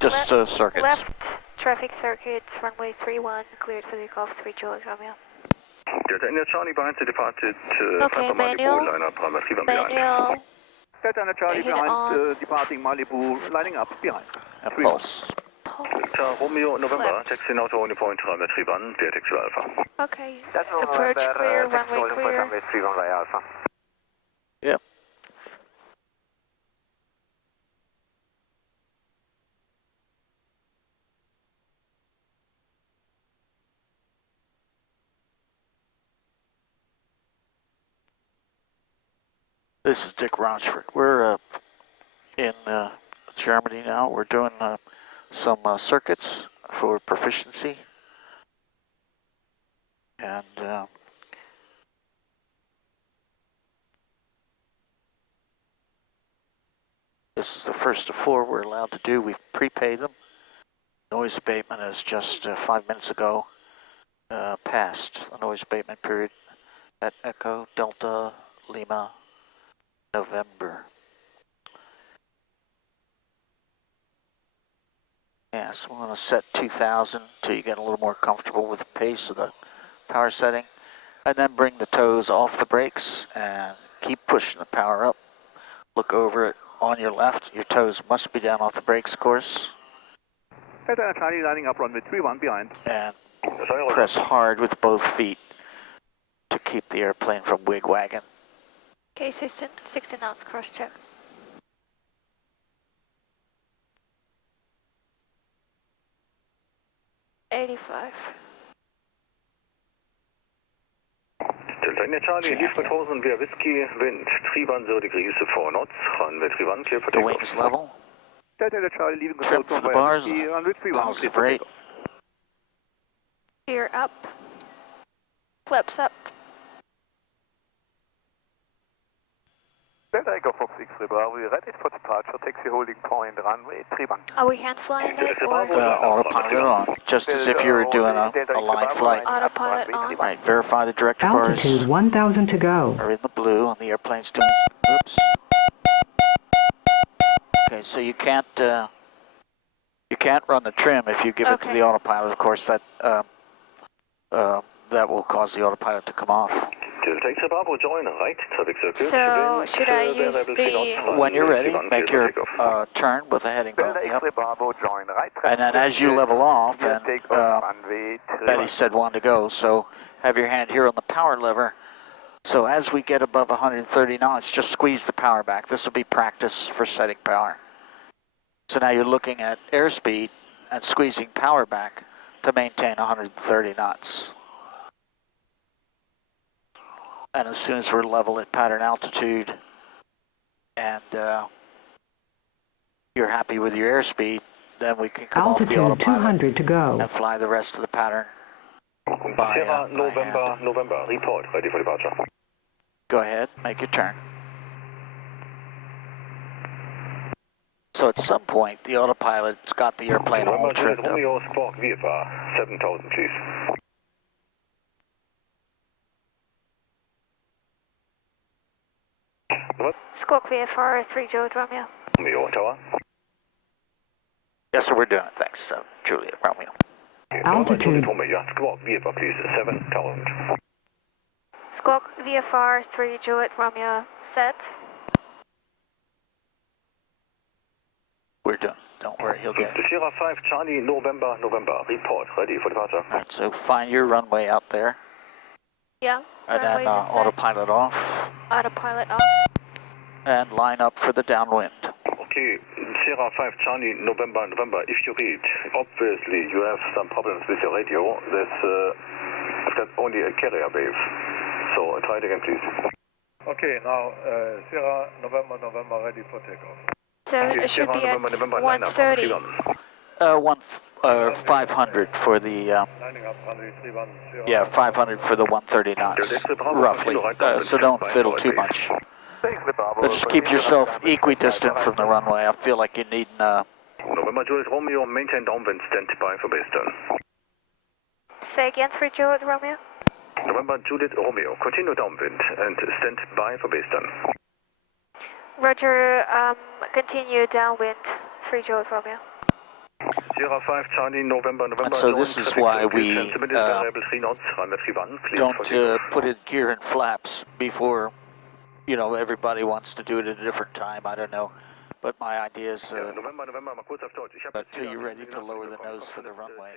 Just circuits. Left traffic circuits, runway 31, cleared for takeoff, 3 Juliet Romeo. Delta India Charlie behind the departed Okay, manual. Manual. Delta India Charlie behind, departing Malibu, lining up behind. And pulse. Delta Romeo November, taxi now to only point Trimetry 1, clear taxi Alpha. Okay, approach clear, runway clear. Alpha. Yep. This is Dick Rochfort. We're in Germany now. We're doing some circuits for proficiency. And this is the first of 4 we're allowed to do. We've prepaid them. Noise abatement is just 5 minutes ago passed the noise abatement period at Echo Delta Lima November. Yeah, so I'm going to set 2000 till you get a little more comfortable with the pace of the power setting, and then bring the toes off the brakes and keep pushing the power up. Look over it on your left. Your toes must be down off the brakes, of course. Delta Charlie lining up runway 31 behind. And press hard with both feet to keep the airplane from wig-wagging. Okay, 16 knots, cross check. $85. Delta India Charlie, leave with Hosen via Whiskey, wind 310 degrees 4 knots, runway 31, clear for The takeoff. wings level. Delta India Charlie leaving the Trim for the bars. runway 31, Positive rate. Gear up. Flaps up. Delta Echo Fox X-ray Bravo, we ready for departure, taxi holding point, runway 31. Are we hand flying it or? Autopilot on, just as if you were doing a line flight. Autopilot on. Right, verify the director bars Altitude 1,000 to go. are in the blue and the airplane's doing, oops. Okay, so you can't run the trim if you give it to the autopilot. Of course, that will cause the autopilot to come off. Taxi Bravo, join right, traffic circle. So, should I use the... When you're ready, make your turn with a heading button. Yep. Bravo, join right. And then as you level off, and Betty said 1 to go, so have your hand here on the power lever. So as we get above 130 knots, just squeeze the power back. This will be practice for setting power. So now you're looking at airspeed and squeezing power back to maintain 130 knots. And as soon as we're level at pattern altitude and you're happy with your airspeed, then we can come altitude off the autopilot 200 to go. and fly the rest of the pattern Sierra November, hand. November, report, ready for departure. Go ahead, make your turn. So at some point, the autopilot's got the airplane all November, trimmed up. Romeo, Squawk VFR, 7000 please. Squawk VFR, 3 Juliet Romeo. Romeo, tower. Yes, sir, we're doing it, thanks. Juliet Romeo. Altitude. Romeo, Squawk VFR please, 7000. Squawk VFR, 3 Juliet Romeo, set. We're doing it, don't worry, he'll get it. Sierra 5 Charlie, November, November, report, ready for departure. All right, so find your runway out there. Yeah, And then runway's inside. autopilot off. Autopilot off. And line up for the downwind. Okay, Sierra 5 Charlie, November, November, if you read, obviously you have some problems with your radio. I've got only a carrier wave. So try it again, please. Okay, now Sierra November, November, ready for takeoff. So it should be at November, 130. 500 for the, Lining up runway 31, Sierra. yeah, 500 for the 130 knots, roughly. So don't fiddle too much. But just keep yourself equidistant from the runway. I feel like you need November Juliet Romeo, maintain downwind, stand by for base turn. Say again, 3 Juliet Romeo. November Juliet Romeo, continue downwind and stand by for base turn. Roger, continue downwind, 3 Juliet Romeo. Sierra 5 Charlie, November, And so this is why we don't put in gear and flaps before, you know, everybody wants to do it at a different time. I don't know. But my idea is until you're ready to lower the nose for the runway.